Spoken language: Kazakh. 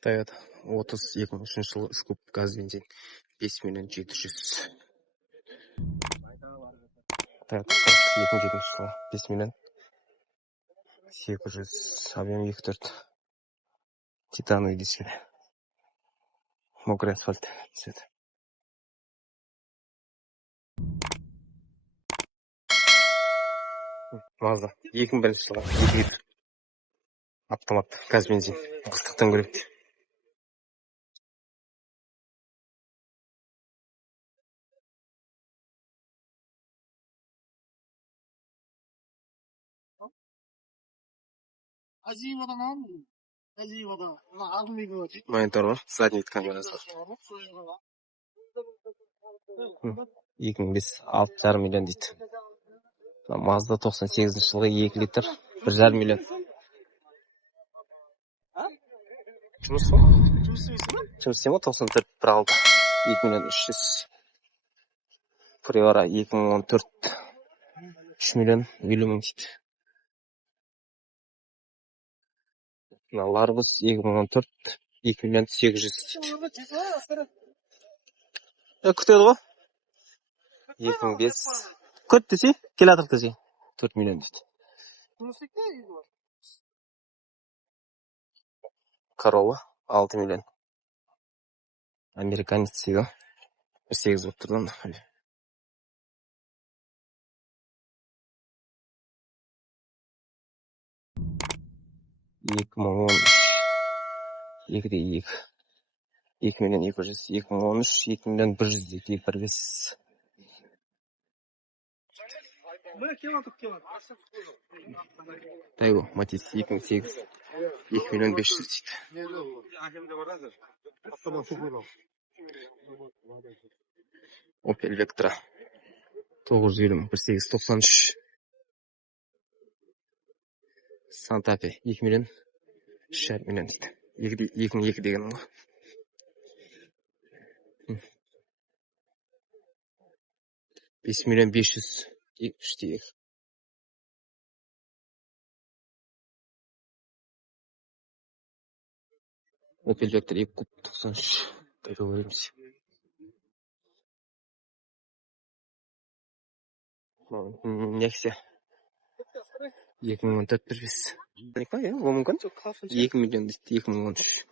Toyota 2003 жылы 3 куб газ бензин 5 миллион 700. Toyota 2007 жылы 5 миллион 800. Объем 2.4. Титановый дизель. Мокрый асфальт цвет. Mazda 2001 жылы 2 литр. Автомат газ бензин. Ыстықтан көреді. Монитор бар, задний вид камерасы бар. 2005 6,5 миллион дейді. Mazda 98 жылы 2 литр 1,5 миллион. Жұмыс па? Жұмыс істей ма? 94 1,6 2 миллион 300. Приора 2014 3 миллион 50 мың дейді. Ларгус 2014 2 миллион 800 дейді. Күтеді ғой? 2005 көт десе, келатырық десе 4 миллион дейді. Corolla 6 миллион. Американец дейді. 8 болып тұрды анда. 2013 2 миллион 200. 2013 2 миллион 100 дейді. 1.5. Тайго Матис 2008 2 миллион 500 дейді. Opel Vectra 920 1893. Santa Fe 2 миллион 3,5 миллион дейді. 2002 деген ғой. $5 миллион 500. 2 Opel Vectra 2 куб 93. Договоримся. Nexia 2014 1.5. Ол мүмкін? 2 миллион дейді. 2013.